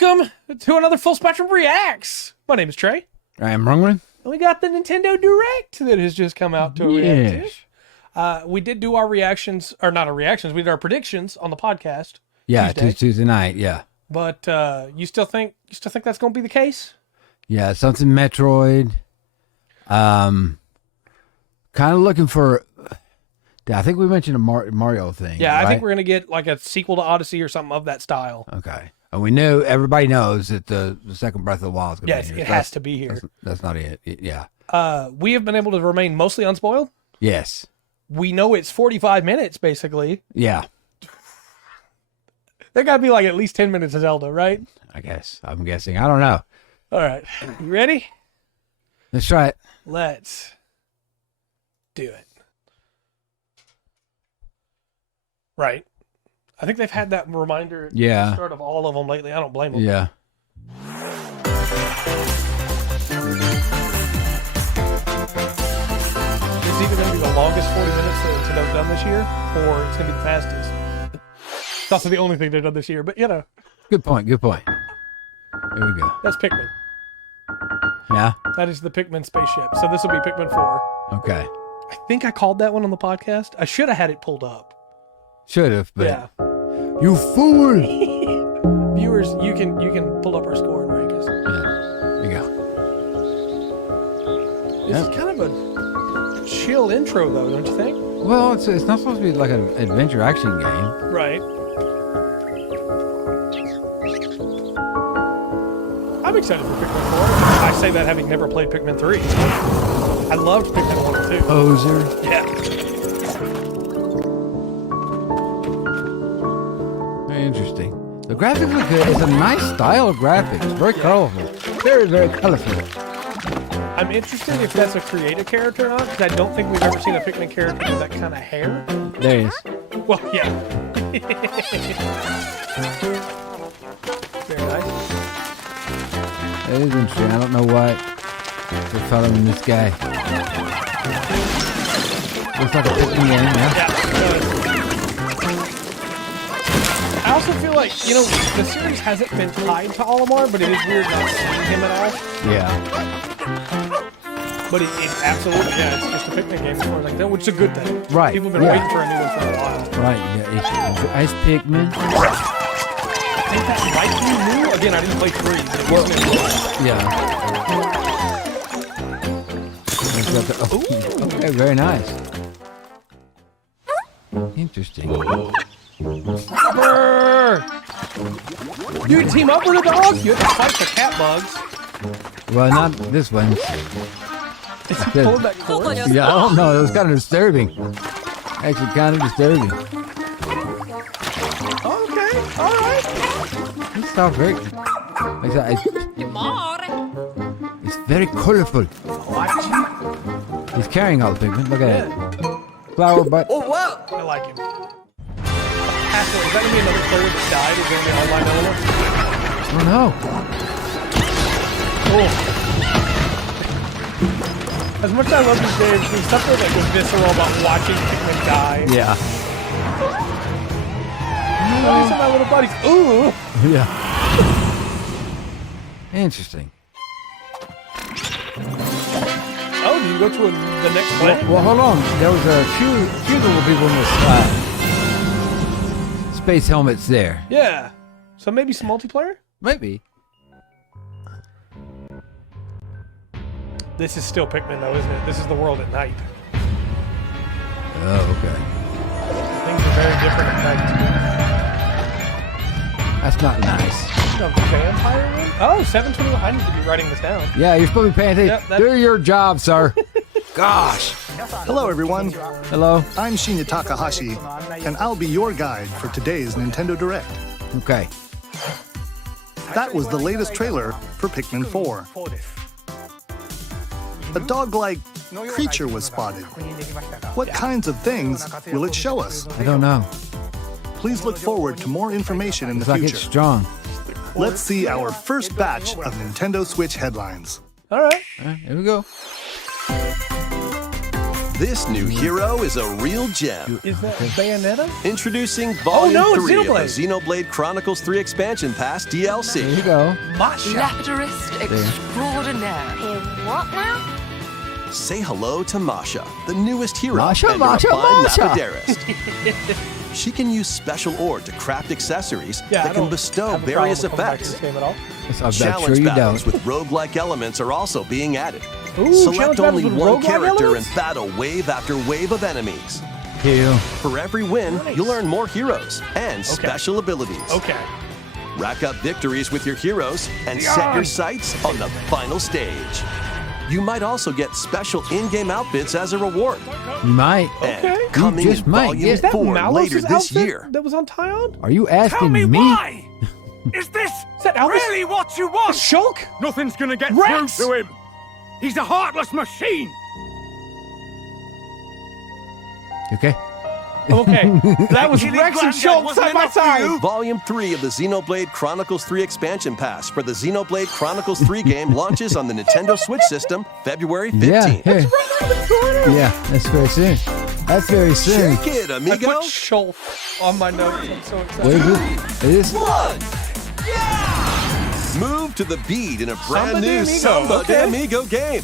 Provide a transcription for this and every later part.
Welcome to another Full Spectrum Reacts. My name is Trey. I am Rungren. And we got the Nintendo Direct that has just come out to react to. We did do our reactions, or not our reactions, we did our predictions on the podcast. Yeah, Tuesday night, yeah. But you still think that's going to be the case? Yeah, something Metroid. Kind of looking for, I think we mentioned a Mario thing. Yeah, right? I think we're going to get like a sequel to Odyssey or something of that style. Okay. And we know, everybody knows that the second Breath of the Wild is going to be here. Yes, it has to be here. That's not it. Yeah. We have been able to remain mostly unspoiled. Yes. We know it's 45 minutes, basically. Yeah. There got to be like at least 10 minutes of Zelda, right? I guess. I'm guessing. I don't know. All right. You ready? Let's try it. Let's do it. Right. I think they've had that reminder at the start of all of them lately. I don't blame them. Yeah. It's either going to be the longest 40 minutes that Nintendo's done this year, or it's going to be the fastest. It's also the only thing they've done this year, but you know. Good point. Good point. There we go. That's Pikmin. Yeah? That is the Pikmin spaceship. So this will be Pikmin 4. Okay. I think I called that one on the podcast. I should have had it pulled up. Should have, but yeah. You fool! Viewers, you can pull up our score and rank us. Yeah. There you go. This is kind of a chill intro, though, don't you think? Well, it's not supposed to be like an adventure action game. Right. I'm excited for Pikmin 4. I say that having never played Pikmin 3. I loved Pikmin 1 and 2. Poser. Yeah. Very interesting. The graphics look good. It's a nice style of graphics. Very colorful. Very, very colorful. I'm interested if that's a creative character or not, because I don't think we've ever seen a Pikmin character with that kind of hair. There he is. Well, yeah. Very nice. That is interesting. I don't know what they're following this guy. Looks like a Pikmin game, yeah? I also feel like, you know, the series hasn't been tied to Olimar, but it is weird not seeing him at all. Yeah. But it's absolutely, yeah, it's just a Pikmin game as far as I can tell, which is a good thing. Right. People have been waiting for a new one for a while. Right, yeah. It's Ice Pikmin. I think that might be new. Again, I didn't play 3. But it wasn't new. Yeah. Okay, very nice. Interesting. You team up with a dog? You have to fight the cat bugs. Well, not this one. Is he pulling that cord? Yeah, I don't know. It was kind of disturbing. Actually, kind of disturbing. Okay, all right. It's not very... It's very colorful. He's carrying all the Pikmin. Look at that. Flower butt. Oh, wow. I like him. Hassel, is that going to be another player that died? Is there going to be online element? I don't know. Cool. As much as I love these games, there's something like visceral about watching Pikmin die. Yeah. Oh, these are my little buddies. Ooh. Yeah. Interesting. Oh, do you go to the next planet? Well, hold on. There was a few little people in this space helmets there. Yeah. So maybe some multiplayer? Maybe. This is still Pikmin, though, isn't it? This is the world at night. Oh, okay. Things are very different at night. That's not nice. The vampire one? Oh, 721. I need to be writing this down. Yeah, you're supposed to be paying attention. Yep, do your job, sir. Gosh. Hello, everyone. Hello. I'm Shinya Takahashi, and I'll be your guide for today's Nintendo Direct. Okay. That was the latest trailer for Pikmin 4. A dog-like creature was spotted. What kinds of things will it show us? I don't know. Please look forward to more information in the Looks like future. it's strong. Let's see our first batch of Nintendo Switch headlines. All right. All right, here we go. This new hero is a real gem. Is that Bayonetta? Introducing Volume 3 of the Xenoblade. Xenoblade Chronicles 3 Expansion Pass There DLC. you go. Masha. Lapidurist extraordinaire. What now? Say hello to Masha, the newest hero Masha, and Masha, refined Masha. Lapidarist. She can use special ore to craft accessories Yeah, I that can don't bestow have a various problem coming back to effects. this game at all. I'm sure Challenge you battles don't. with roguelike elements are also being added. Ooh, Select challenge only battles with one roguelike character elements? and battle wave after wave of enemies. Two. For every win, Nice. you'll earn more heroes and special abilities. Okay. Rack up victories with your heroes and set your sights on the final stage. You might also get special in-game outfits as a reward. You might. And Okay. coming You just in might Volume get- Is that 4 Malos' later this outfit year. that was on Tyon? Are you asking Tell me me? why! Is this that Elvis? really what you want? Shulk? Nothing's gonna get Rex! through to him. He's a heartless machine. Okay. Okay. That was Killing Rex and Granddad Shulk wasn't side by enough for side. you? Volume 3 of the Xenoblade Chronicles 3 Expansion Pass for the Xenoblade Chronicles 3 game launches on the Nintendo Switch system February 15th. Yeah. Hey. Right around the corner. Yeah. That's very soon. That's very soon. Shake it, I amigo. put Shulk on my notes. I'm so excited. What is it? It is. One. Move to the beat in a brand Samba de new Amigo, Samba okay. de Amigo game.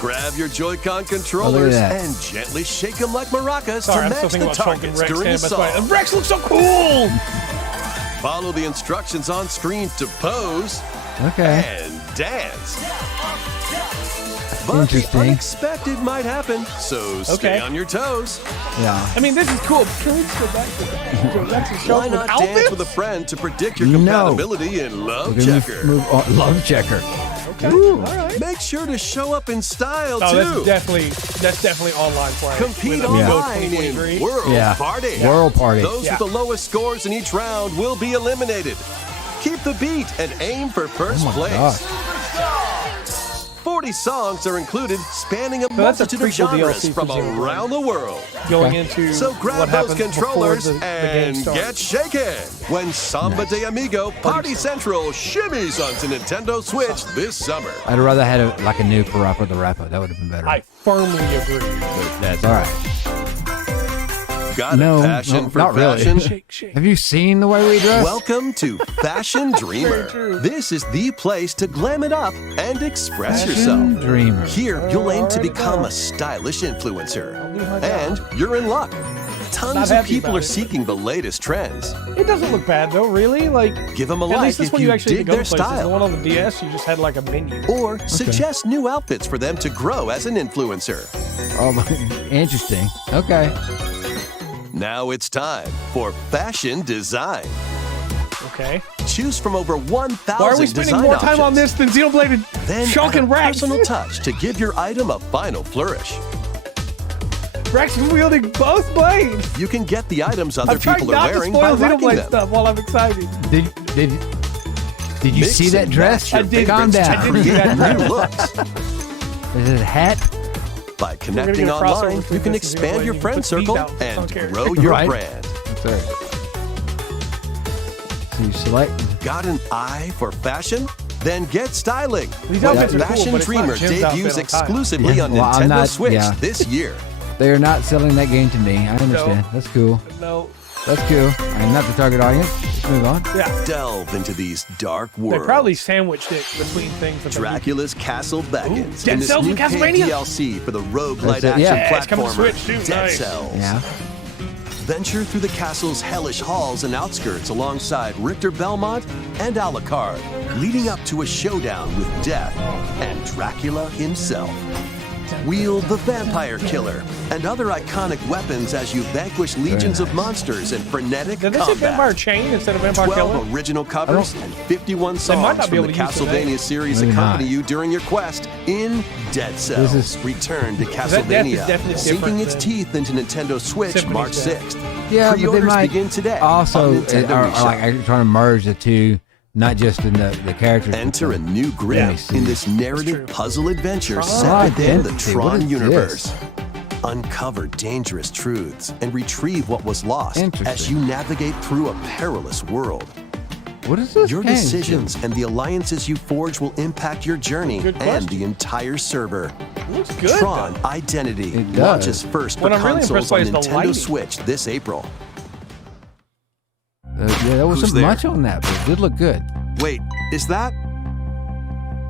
Grab your Joy-Con controllers that. and gently shake them like maracas Sorry, to I'm still match thinking the about Shulk and targets Rex during the standing by side. song. Rex looks so cool. Follow the instructions on screen to pose Okay. and dance. But the Interesting. unexpected might happen, so stay Okay. on your toes. Yeah. I mean, this is cool. Can we just go back to Rex and Shulk Why with not dance outfits? with a friend to predict your No. compatibility in Love We're gonna Checker? move on. Love checker. Okay. All right. Make sure to show up in style, Oh, too. that's definitely online play. Compete with Amigo online in 2023. World Yeah. Party. World Party. Those Yeah. with the lowest scores in each round will be eliminated. Keep the beat and aim for first Oh my place. gosh. 40 songs are included, spanning a that's a multitude of prequel genres DLC from for Xenoblade. around the world. Going Okay. into So what grab those happens controllers before the game and starts. get shaken when Samba de Amigo Party Central shimmies onto Nintendo Switch this summer. I'd rather had a new Parappa the Rapper. That would have been better. I firmly agree. But that's all right. Got No, a passion no, for not really. fashion? Shake, shake. Have you seen the way we dress? Welcome to Fashion Dreamer. true. This is the place to glam it up and express Fashion yourself. Dreamer. Here, you'll aim to Alright, become well. a stylish influencer. I'll do my job. And you're in luck. Not Tons of happy people about are it. seeking the latest trends. It doesn't look bad though, really. Like Give them a at like least this if one you you actually dig could go their places. The style. one on the DS, you just had like a menu. Or suggest new outfits for them to grow as an influencer. Oh, interesting. Okay. Now it's time for fashion design. Okay. Choose from over 1,000 Why are we spending design more time on options. this than Xenoblade and Then Shulk add a and Rex? personal touch to give your item a final flourish. Rex wielding both blades. You can get the items other I'm trying people are not to wearing by spoil liking Xenoblade them. stuff while I'm excited. Did you Mix see that and dress? match your I did. Calm favorites to down. I did see that create dress. new looks. Is it a hat? By gonna get connecting a crossover online, between you can this and expand Xenoblade. your You friend put circle beat out on and character. grow your Right. brand. That's right. So you select. Got an eye for fashion? Then get styling. These when outfits are cool, Fashion but it's not Dreamer Jim's debuts outfit on time. exclusively Yeah, on well, I'm Nintendo not- Switch yeah. this year. They are not selling that game to me. I understand. That's cool. No. That's cool. I'm not the target audience. Let's move on. Yeah. Delve into these dark They worlds. probably sandwiched it between things. That they Dracula's Castle beckons Ooh, in Dead this Cells new in paid Castlevania? DLC for the roguelite That's it, action yeah. Yeah, it's coming to platformer Switch, too. Dead Nice. Cells. Yeah. Venture through the castle's hellish halls and outskirts alongside Richter Belmont and Alucard, leading up to a showdown with Death and Dracula himself. Wield the Vampire Killer and other iconic weapons as you vanquish legions of monsters in frenetic Did they say Vampire combat. Chain instead of Vampire 12 Killer? original covers and 51 might songs not be from the able to use the name. Castlevania series Maybe accompany not. you during your quest in Dead Cells. is- Return to That Death is Castlevania, definitely sinking different its than teeth into Nintendo Switch Symphony's March Death. 6th. Yeah, but they Pre-orders might begin today also on Nintendo are eShop. like trying to merge the two, not just in the characters. Enter a new Yeah. grid in this narrative true. puzzle adventure Tron set within the Identity. What Tron is universe. this? Uncover dangerous truths and retrieve what was lost as Interesting. you navigate through a perilous world. What is this Your game? decisions and the alliances you forge will impact your journey Good and question. the entire server. Looks good. Tron Identity It does. launches first for What I'm really consoles impressed by on is the Nintendo lighting. Switch this April. Yeah, there wasn't Who's there? much on that, but it did look good. Wait, is that?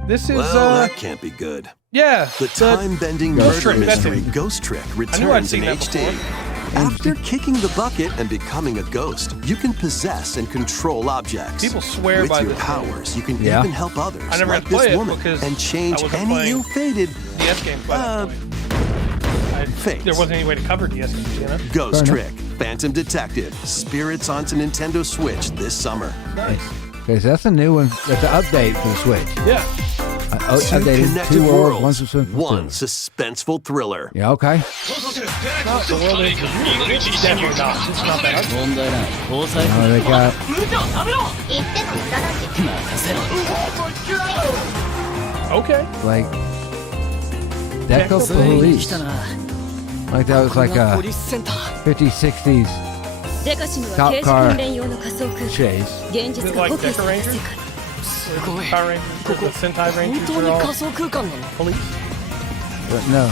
This is Well, that can't be good. yeah. The time-bending Ghost murder Trick, that's mystery it. Ghost Trick I knew I'd returns seen in that HD. before. After kicking the bucket and becoming a ghost, you can possess and control objects. People swear With by your this powers, you can Yeah. even help others, I never like had to play this it woman, because and change I wasn't any playing ill-fated DS games by that point. fates. There wasn't any way to cover DS games, you know? Ghost Fair Trick, Phantom Detective, Spirits onto Nintendo Switch this summer. Nice. Okay, so that's a new one. That's an update for the Switch. Yeah. Two Updated connected 2 worlds, worlds, one suspenseful. one suspenseful thriller. Yeah, okay. Not the world is definitely not. It's not that. Now they got Okay. like Deco Police. Like that was like a 50s, 60s デカシには Cop 刑事 car 訓練用の仮想空間 chase. 現 Is 実 it が like コピーさ Deca れた Ranger? 世界 Power Rangers, the Sentai Rangers are all police. But no,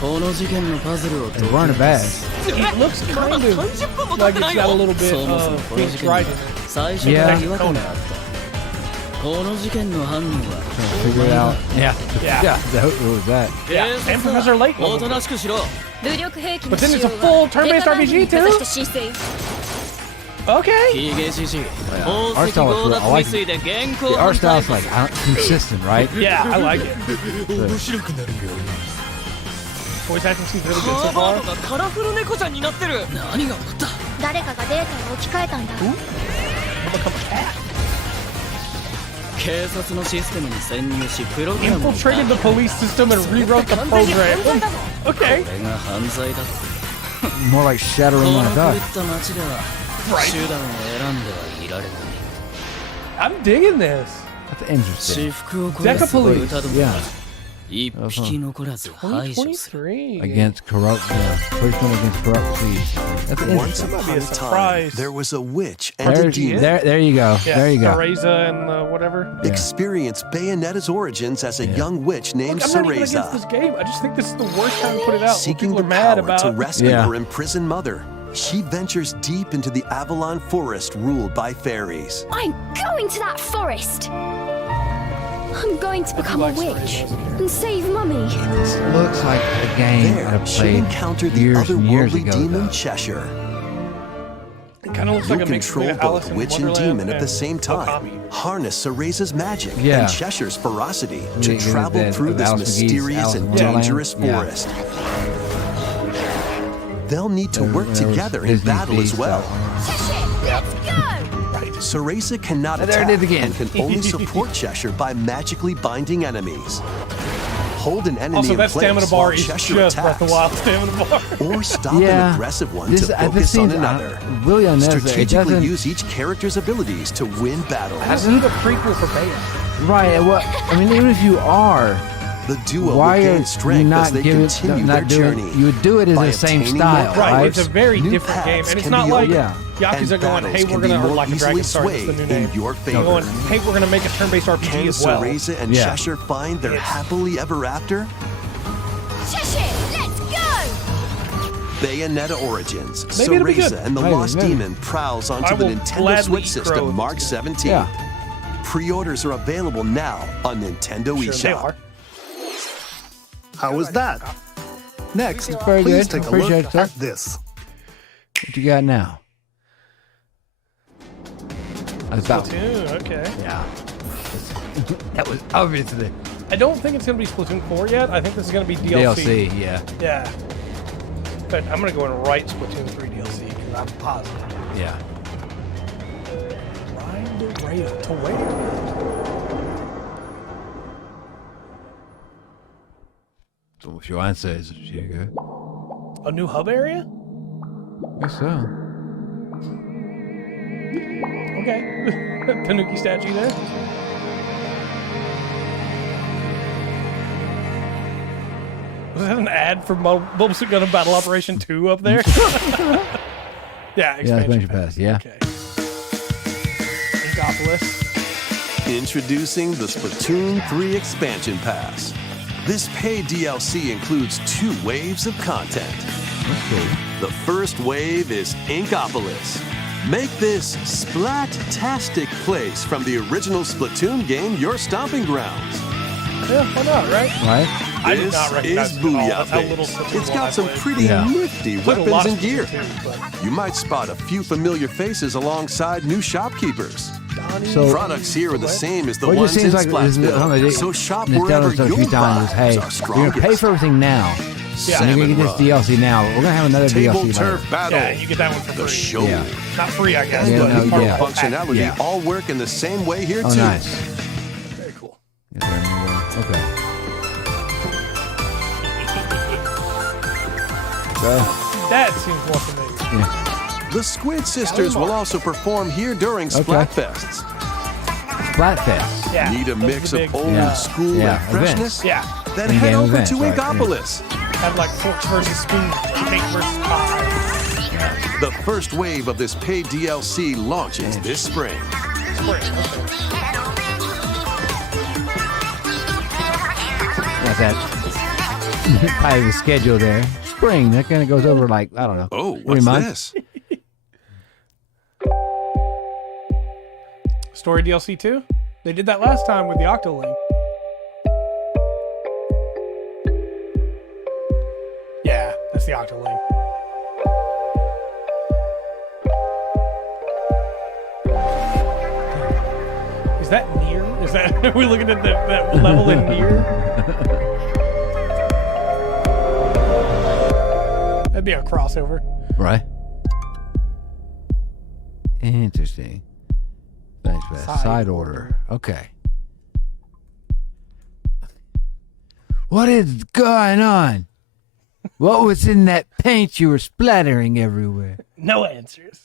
この事件のパズルを they weren't bad. It looks kind of like it's got a little bit そもそも of この Phoenix 事件に Wright は in it. 最初から違和感があったこの事件の犯人は Figure it out. Yeah. Yeah. What was that? Yeah, and Professor Layton. おとなしくしろ武力兵器の But then 使 it's 用 a full は turn-based デカ番組 RPG にかざ too? して申請 Okay. 非芸 CC 宝 Art 石 style 強 is 奪 cool. I like 未遂で現 The 行 art 犯 style's 逮 like 捕 consistent, right? Yeah, I like it. Voice acting seems really good ハ so ーバー far. ドがカラフル猫ちゃんになってる何が起こった誰かがデータを置き換えたんだ 警察のシステムに潜入しプログラムを Infiltrated the police system and rewrote the program. Okay. これが犯罪だ More like こ Shadowrun の when I 狂 died. った街では手段を選んではいられない I'm digging this. That's interesting. 私服を超え Deca す Police. 歌ども Yeah. は一匹残らず排除する2023. Against corrupt, policemen against corrupt police. That's Once interesting. upon a time, surprise. there was a witch and a There, demon. there you go. Yeah, There you go. Cereza and whatever. Experience Bayonetta's origins as a young witch named Look, I'm not even against this Cereza, game. I just think this is the worst time to put it out. When seeking people the are mad power about. to rescue Yeah. her imprisoned mother. She ventures deep into the Avalon forest ruled by fairies. I'm going to that forest I'm going to become a witch and save mummy This looks like a game that There, I she played encountered the years and years otherworldly ago. demon though. Cheshire. It kind of looks You like a mix control between both Alice in witch and Wonderland demon at the same time. Okami. Harness Cereza's magic Yeah. and Cheshire's ferocity Yeah, to yeah, travel that- through of this Alice McGee's mysterious Alice in and Wonderland. dangerous Yeah. forest. They'll need to work There was together in Disney's battle as Beast well. Let's go Cereza cannot There it attack is again. and can only support Cheshire by magically binding enemies. Hold an enemy Also, in that place stamina while bar is Cheshire just Breath of attacks. the Wild stamina bar. Or stop an Yeah. aggressive one This to focus seems on another. really unnecessary. It Strategically doesn't. use each character's abilities to win battles. I don't need a prequel for Bayonetta. Right. Well, I mean, even if you are, The duo why will are gain you strength as not they giving? continue their Not doing. journey. You would do it in by the same obtaining style, more Right, right? it's a very New different game, paths and it's can not be like opened, Yeah. Yakuza and going, battles "Hey, we're can be gonna," or more like a easily Dragon Star, that's the new swayed name. in your They're favor. going, "Hey, we're gonna make a turn-based RPG Can as well." Cereza and Yeah. Cheshire find their It's- happily ever after? Cheshire let's go Bayonetta Origins. Maybe it'll be good. Cereza and the Maybe, Lost maybe. Demon prowls I onto the will Nintendo gladly Switch eat crow system if March it's good. 17. Yeah. Pre-orders are available now on Nintendo Sure, they eShop. are. How was that? Next, very please good. take a Appreciate look it, sir. at this. What you got now? That's about. Splatoon, okay. Yeah. That was obviously I don't think it's gonna be Splatoon 4 yet. I think this is gonna be DLC. DLC. Yeah. Yeah. But I'm gonna go and write Splatoon 3 DLC because I'm positive. Yeah. Ride the rail to where? So what your answer is, Shigo. A new hub area? Guess so. Okay. Tanuki statue there. Was that an ad for Mobile Suit Gundam Battle Operation 2 up there? Yeah, expansion pass, yeah. Okay. Inkopolis. Introducing the Splatoon 3 Expansion Pass. This paid DLC includes 2 waves of content. The first wave is Inkopolis. Make this splat-tastic place from the original Splatoon game your stomping grounds. Yeah, why not, right? Right? I did This not recognize is it at all. Booyah That's how little Base. Splatoon It's got I some played. pretty Yeah. nifty Played a lot weapons of and gear. Splatoon, but You might spot a few familiar faces alongside new shopkeepers. So Products here are the same as the what it ones just in seems like is Splatsville, so shop wherever Nintendo's done a your few times is, hey, vibes are you're gonna strongest. pay for everything now. Yeah. And you're Salmon gonna get Run, this DLC now. We're gonna have another Table DLC Turf later. Battle, yeah, you get that one for the free. show, Yeah. Not free, I guess. Yeah, but no, part of yeah. the whole package. functionality Yeah. all work in the same way here Oh, too. nice. Very cool. Okay. That seems more familiar. The Squid Sisters will also perform here during Splatfests. Splatfest. Yeah. Need a those are mix the of big, old Yeah. school Yeah, and freshness? Yeah. Then In-game head over events, to right, yeah. Inkopolis. Have like forks versus spoons, or cake versus pie. The first wave of this paid DLC launches this spring. Spring, okay. That's that. Probably the schedule there. Spring. That kind of goes over like, I don't know. Oh, 3 what's months. this? Story DLC too? They did that last time with the Octoling. Yeah, that's the Octoling. Is that near? Is that are we looking at that level in near? That'd be a crossover. Right. Interesting. Thanks for that. Side Side order. Okay. What is going on? What was in that paint you were splattering everywhere? No answers.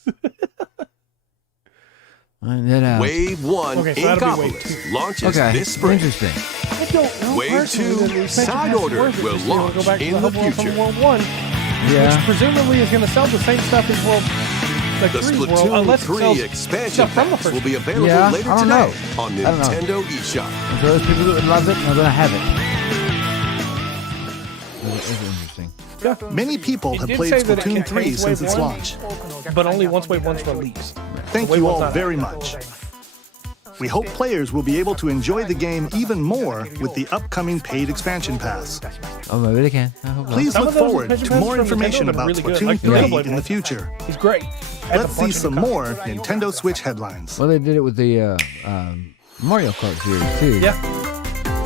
Find that out. Wave 1 Okay, so that'll be wave Inkopolis 2. launches Okay. this spring. Interesting. I don't know. Wave personally 2 that the expansion side pass is order worth it will this year. We'll go launch back to in the the hub world from future. World 1, Yeah. which presumably is going to sell the same stuff as World like The 3's World, Splatoon unless it 3 sells expansion stuff from the packs first will be one. available Yeah, later I don't today know. on I don't know. Nintendo eShop. And for those people that love it, are going to have it. That's interesting. Yeah. Many people It have did played say that it Splatoon 3 contains since Wave its 1, launch. but only once Wave 1's released. Thank Wave you 1's all not very out. much. We hope players will be able to enjoy the game even more with the upcoming paid expansion pass. Oh, maybe they can. I hope Please Some look of those forward expansion to more passes from information Nintendo have about been really good, Splatoon like the 3 Xenoblade in the one. future. He's great. Has a Let's see bunch of some new more content. Nintendo Switch headlines. Well, they did it with the Mario Kart series, too. Yeah.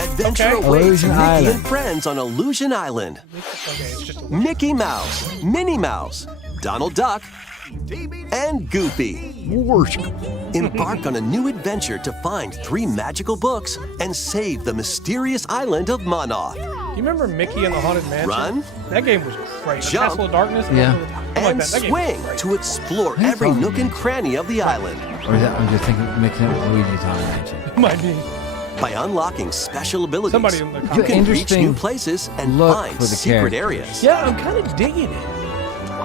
Adventure Okay. awaits Illusion Mickey Island. and friends on Illusion Island. Okay, it's just a Mickey Mouse, Minnie Mouse, Donald Duck, and Goofy. Embark on a new adventure to find 3 magical books and save the mysterious island of Monoth. Do you remember Mickey and the Haunted Mansion? Run. That game was great. Jump. Castle of Darkness. Yeah. Something like And that. That game was swing great. to explore Hey, every Haunted nook and Mansion. cranny of the island. Or is that, I'm just thinking, mixing it with Luigi's Haunted Mansion. Might be. By unlocking special abilities, Somebody in the you comments. can reach Interesting new places and look find for the secret characters. areas. Yeah, I'm kind of digging it.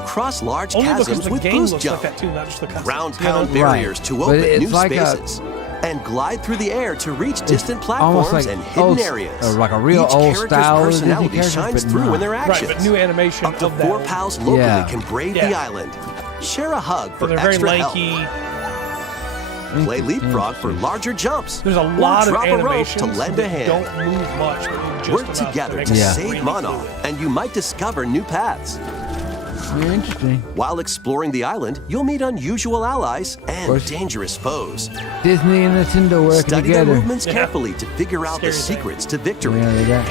Cross large Only because chasms the with game boost looks jump. like that too, not just the cutscenes. Ground you know? pound barriers Right. to But open it's new like a- spaces. And glide through the air to reach distant Almost platforms like and hidden old, areas. like a real Each old character's style Disney personality character, shines but through not. in their Right, actions. but new animation Up to of 4 that. pals locally Yeah. can brave Yeah. the island. Share a hug So for they're very extra lanky. help. Play leapfrog for larger jumps. There's a or lot of drop a rope animations to lend a that hand. don't move much, but move just Work enough to together make to it Yeah. save really Monoth, fluid. and you might discover new paths. Very interesting. While exploring the island, you'll meet unusual allies and course. dangerous foes. Disney and Nintendo working Study their together. movements carefully to figure out the Scary thing. secrets to victory. Yeah, they got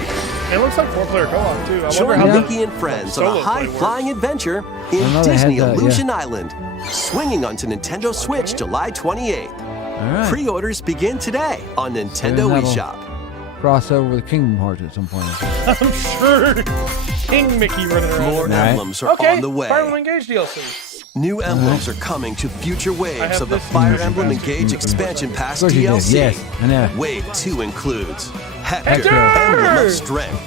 It looks like 4-player co-op too. I wonder Join how Mickey and friends on a solo play high-flying adventure I in know they had Disney that, yeah. Illusion Island. Swinging onto Nintendo Switch July 28th. all right. Pre-orders begin today on Nintendo And that'll- eShop. Crossover with Kingdom Hearts at some point. I'm sure King Mickey running around. More Right. emblems are Okay, on the way. Fire Emblem Engage DLC. New emblems are coming to future I waves have of the this Fire in Emblem the Engage Expansion Pass Of course you did, DLC. yes, I know. Wave 2 includes Hector, Hector! Emblem of Strength,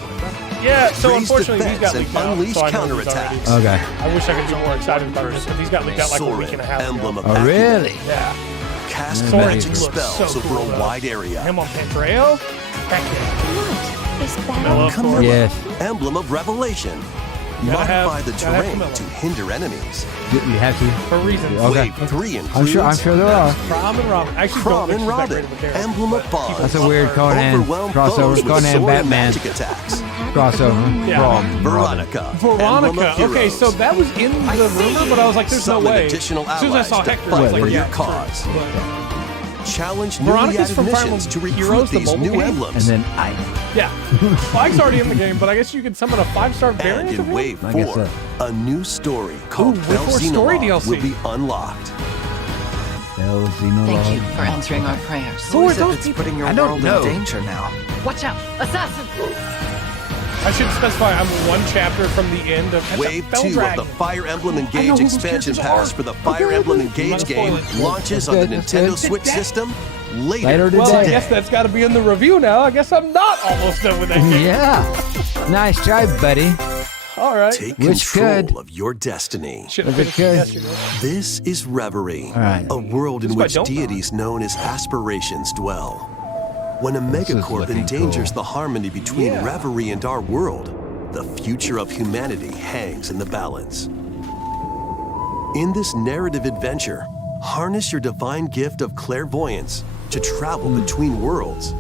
Yeah, so Raise unfortunately these defense got and leaked out. unleash So I know these counterattacks. already. Okay. I wish I could be more excited about this, but these got leaked out like a week and a half Soren, Emblem ago. of Oh, Acumen. really? Yeah. Cast Soren magic looks spells so over cool, a though. wide area. Him on Pantreo? Heck yeah. this Camilla, bell? of course. Yes. Emblem of Revelation. Gotta have- Modify the gotta have terrain Camilla. to hinder enemies. You have to. For reasons. Okay. Wave 3 includes I'm sure there are. Crom and Robin. I actually Crom don't and think she's that Robin, great of a character, Emblem of but Bond. people That's a love weird her. Conan Overwhelm crossover. foes with Conan sword and Batman magic attacks. crossover. Yeah. Robin. Veronica. Emblem Veronica. of Okay, Heroes. so that was in the rumor, but I was like, there's no Summon way. additional As soon as I allies saw to Hector, I fight was like, for yeah, your cause. sure. Challenge newly Veronica's added from Fire missions to Emblem recruit Heroes, the these mobile new game? And emblems. then I. Yeah. Ike's already in the game, but I guess you could summon a 5-star variant And of in him? Wave I guess 4, a new story called Wave 4 story Belzenologue DLC. will be unlocked. Thank you for answering our prayers. Who are those people? putting your I don't world know. in danger now. Watch out! Assassin! I should specify I'm one chapter from the end of that's a Wave Bell 2 Dragon. of the Fire Emblem I know Engage who those expansion characters pass are. for the Fire Okay, Emblem I'm not Engage spoil game it. launches That's on the good, that's Nintendo good. Switch system later Later Well, I today. guess that's got to be in the review now. I guess I'm not almost done with that game. Yeah. Nice try, buddy. All right. Take Which control could. of your destiny. Should have Was it finished good? yesterday. This is Reverie, All right. a world in This is why I which don't know. deities known as aspirations dwell. When a This is megacorp looking endangers cool. the harmony between Yeah. Reverie and our world, the future of humanity hangs in the balance. In this narrative adventure, harness your divine gift of clairvoyance to travel between worlds,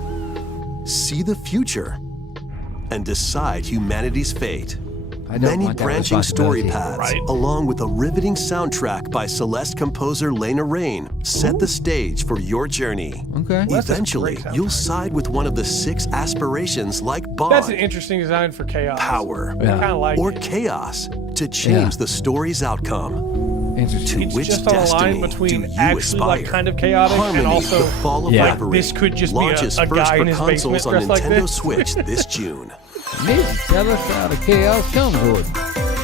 see the future, and decide humanity's fate. I don't Many want that branching story responsibility. paths, Right. along with a riveting soundtrack by Celeste composer Lena Raine, set the stage for your journey. Okay. That's a Eventually, great you'll soundtrack. side with one of the 6 aspirations like That's an Bond, interesting design for chaos. power, Yeah. Kind of like or it. chaos to change Yeah. the story's outcome. Interesting. To It's which just on a line destiny between do you actually aspire? like kind of chaotic Harmony, and also the Fall of Yeah. Reverie, this could just be launches a first guy for in his basement consoles on dressed like Nintendo this. Switch this June. Music, tell us how the chaos comes, Gordon.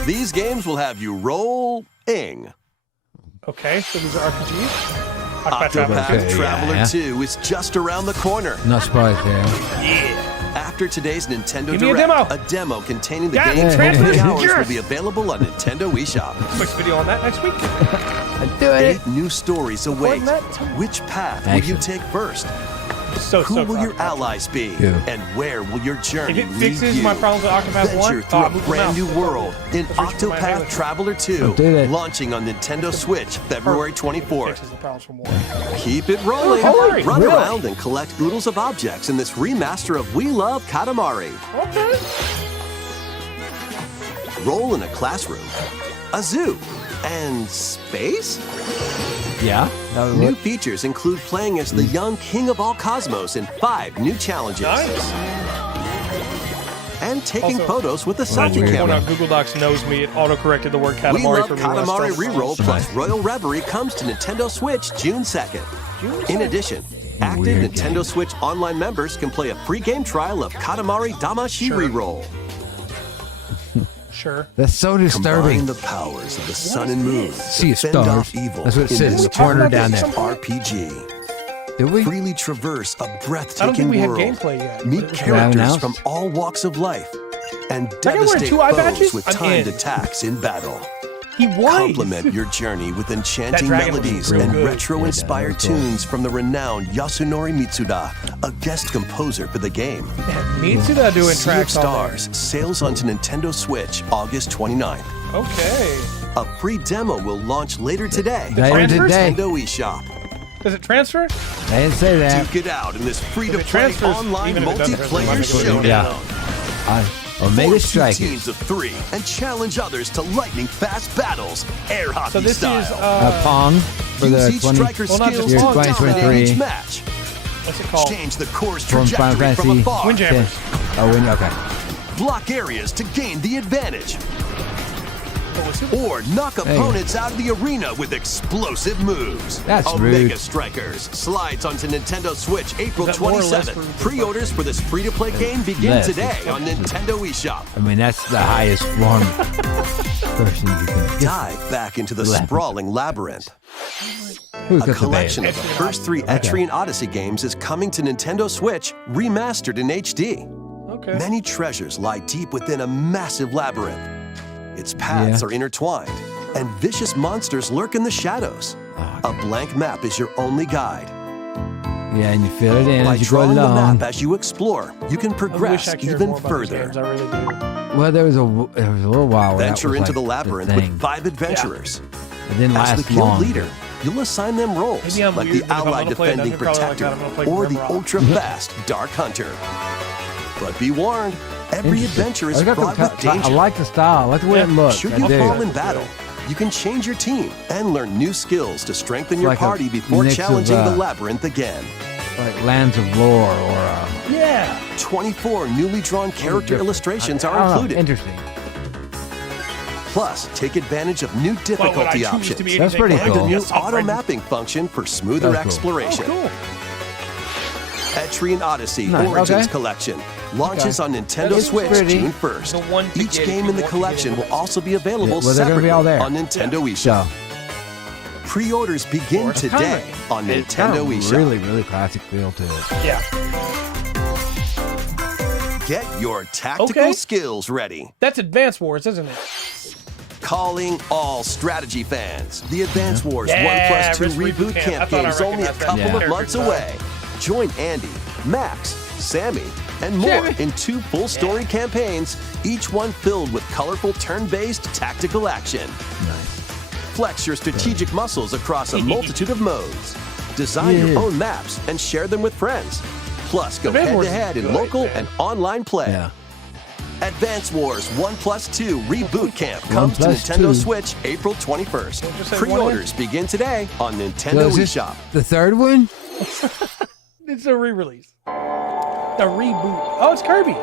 These games will have you rolling. okay, so these are RPGs. Octopath Traveler. Octopath Okay, Traveler yeah. 2 is just around the corner. Not surprised there. After today's Nintendo Give me a Direct, demo. a demo containing the Yeah, game's transfer opening it. hours will Yes. be available on Nintendo eShop. Quick video on that next week. Do it. 8 new stories await. that? Which path will you Excellent. take first? So Who will your Octopath. allies be? Yeah. And where will your journey If it lead fixes you? my problems with Octopath 1, Venture through I'll a move them brand out. new world in Let's reach for my Octopath hand. Traveler 2, Don't do that. launching on Nintendo Switch February 24th. Fixes the problems from 1. Keep it rolling. Oh, Katamari. Run Really? around and collect oodles of objects in this remaster of We Love Katamari. Okay. Roll in a classroom, a zoo, and space? Yeah. That was New what? features include playing as the young king of all cosmos in 5 new challenges. Nice. And taking Also, photos with a I selfie do point camera. out Google Docs knows me. It auto-corrected the word We Katamari Love for me. when I Katamari started. Reroll plus Royal Reverie comes to Nintendo Switch June 2nd. In addition, active Weird Nintendo Switch Online members can play a free game trial of Katamari Damashi Sure. Reroll. Sure. That's so Combine disturbing. the powers of the sun and moon Sea to of fend stars. off evil That's what it in says in this the corner down there. RPG. Did we? Freely traverse a I don't think breathtaking we had world. gameplay yet. Meet but it was characters announced? from all walks of life and guy wearing devastate 2 eye foes patches? with I'm timed in. attacks in battle. He was. Complement your journey with enchanting dragon was melodies real and good. retro-inspired Yeah, that was cool. tunes from the renowned Yasunori Mitsuda, a guest composer for the game. Mitsuda doing Sea of tracks on Stars sails onto Nintendo Switch August 29th. there. Okay. A free demo will launch later today Later on transfers? today. Nintendo eShop. Does it transfer? I didn't say that. Duke it out in this free-to-play transfers, online even if it doesn't transfer, multiplayer might make it showdown. Yeah. Omega Form 2 Strikers. teams of 3 and challenge others to lightning-fast battles, air hockey So this style. is Pong for Use the each 20. striker's Well, not skills just to Pong, dominate 2023. each match. what's it called? Change the course From Final trajectory from Fantasy. afar. Windjammers. Oh, okay. Block areas to gain the advantage. What was it? Or knock Hey. opponents out of the arena with explosive moves. That's Omega rude. Strikers slides onto Nintendo Switch April Is that more or less 27th. for- Pre-orders for this free-to-play game begin Less. today on Nintendo eShop. I mean, that's the highest form person you can get. Dive back into the Labyrinth. sprawling labyrinth. Who's A got the collection band? of the first 3 Etrian Odyssey games is coming to Nintendo Switch, remastered in HD. Okay. Many treasures lie deep within a massive labyrinth. Its paths Yeah. are intertwined, and vicious monsters lurk in the shadows. A blank map is your only guide. Yeah, and you fill it in By as you go drawing the along. map as you explore, you can I wish progress I cared even more about these further. games. I really do. Well, there was a little while where Venture that was into like the labyrinth thing. with 5 adventurers. It didn't As the last guild long. leader, you'll assign them roles Maybe I'm like weird, the but if I'm allied gonna play a defending dungeon crawler like protector that, I'm gonna play or the Grimrock. ultra-fast dark hunter. But be warned, every Interesting. adventure is I got fraught the- with danger. I like the style. I like the way it looks. Should I you do. fall in battle, you can change your team and learn new skills to strengthen your like a party before mix of, challenging the labyrinth again. Like Lands of Lore or Yeah. 24 newly drawn character different. illustrations I are don't know. included. Interesting. Plus, take advantage of new What would I difficulty choose options to be That's anything pretty but and a cool. new a sovereign? auto-mapping function for smoother That's cool. exploration. Oh, cool. Etrian Odyssey Nice, Origins okay. Collection launches on Nintendo That's Switch pretty. June 1st. The one to Each get game if in the you want to get collection into will it. also be available Yeah, well, they're gonna separately be all there. on Nintendo eShop. So Pre-orders begin it's today on it's kind Nintendo of eShop. really, really classic feel to it. Yeah. Get your tactical Okay. skills ready. That's Advance Wars, isn't it? Calling all strategy fans. The Advance Wars Yeah, 1+2 Risk Reboot reboot Camp. I thought I campaign is only a recognized that. couple Yeah. of months away. Join Andy, Max, Sammy, and more Sammy. in 2 full story campaigns, each one filled with colorful turn-based tactical action. Flex your strategic muscles across a multitude of modes. Design Yeah. your own maps and share them with friends. Plus, go Advance Wars is head-to-head in good, local man. and online play. Yeah. Advance Wars 1+2 Reboot Camp comes to 1+2. Nintendo Switch April 21st. Don't just say Pre-orders begin today on So Nintendo is this eShop. the third one? It's a re-release. The reboot. Oh, it's Kirby.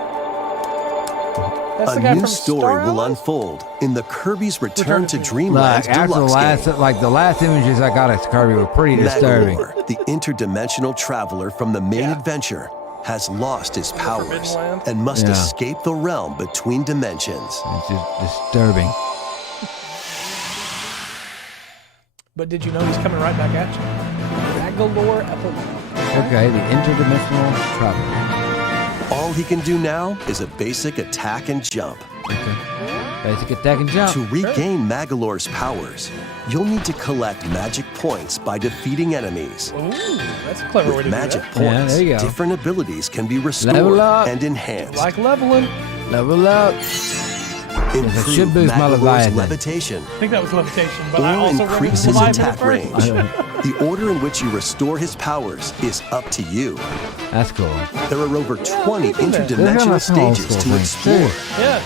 That's the A guy new from story Star will Allies? unfold in the Kirby's Return Return to to Dreamland's Like after the deluxe last, game. like the last images I got at Kirby were pretty disturbing. Magalore, the interdimensional traveler from the main Yeah. adventure, has lost his powers Forbidden Land? and must Yeah. escape the realm between dimensions. It's just disturbing. But did you know he's coming right back at you? Magalore Epilogue. Okay, the interdimensional travel. All he can do now is a basic attack and jump. Okay. Basic attack and jump. To regain Magalore's powers, you'll need to collect magic points by defeating enemies. Ooh, that's a clever way With to magic do Yeah, points, there you go. different abilities can be restored Level up. and enhanced. that. Like leveling. Level up. Improve should boost my Magalore's Leviathan. levitation, I think that was levitation, but or I also remember increase his Leviathan attack first. range. The order in which you restore his powers is up to you. That's cool. There are over 20 look at that. They're interdimensional kinda some old stages school to things, explore. too. Yeah.